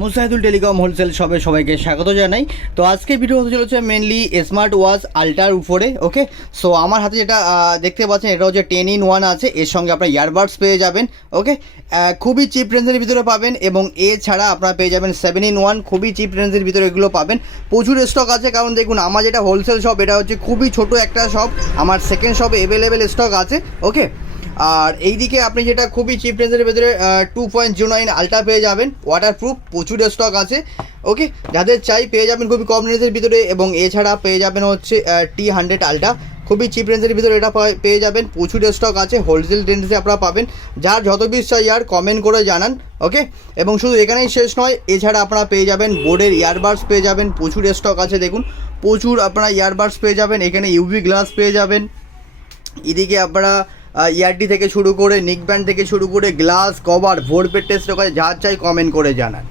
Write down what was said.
মুসাহিদুল telecom wholesale শপে সবাইকে স্বাগত জানাই। তো আজকে ভিডিও হতে চলেছে মেনলি স্মার্ট ওয়াচ আল্ট্রার উপরে। ওকে, সো আমার হাতে যেটা দেখতে পাচ্ছেন এটা হচ্ছে 10-in-1 আছে, এর সঙ্গে আপনার ইয়ারবাডস পেয়ে যাবেন। ওকে, খুবই চিপ রেঞ্জের ভিতরে পাবেন এবং এছাড়া আপনারা পেয়ে যাবেন 7-in-1, খুবই চিপ রেঞ্জের ভিতরে এগুলো পাবেন। প্রচুর স্টক আছে, কারণ দেখুন আমার যেটা হোলসেল শপ এটা হচ্ছে খুবই ছোট একটা শপ, আমার সেকেন্ড শপে অ্যাভেলেবেল স্টক আছে। ওকে, আর এইদিকে আপনি যেটা খুবই চিপ রেঞ্জের ভিতরে 2.09 আলট্রা পেয়ে যাবেন, ওয়াটারপ্রুফ, প্রচুর স্টক আছে। ওকে, যাদের চাই পেয়ে যাবেন খুবই কম রেঞ্জের ভিতরে, এবং এছাড়া পেয়ে যাবেন হচ্ছে T100 আলট্রা, খুবই চিপ রেঞ্জের ভিতরে এটা পেয়ে যাবেন, প্রচুর স্টক আছে, হোলসেল রেঞ্জে আপনারা পাবেন। যার যত পিস চাই আর কমেন্ট করে জানান। ওকে, এবং শুধু এখানেই শেষ নয়, এছাড়া আপনারা পেয়ে যাবেন বোর্ডের ইয়ারবাডস পেয়ে যাবেন, প্রচুর স্টক আছে দেখুন, প্রচুর আপনারা ইয়ারবাডস পেয়ে যাবেন, এখানে ইউভি গ্লাস পেয়ে যাবেন। এদিকে আপনারা ইয়ারডি থেকে শুরু করে নিক ব্যান্ড থেকে শুরু করে গ্লাস কভার ভোরপেট টেস্ট করে, যা চাই কমেন্ট করে জানান।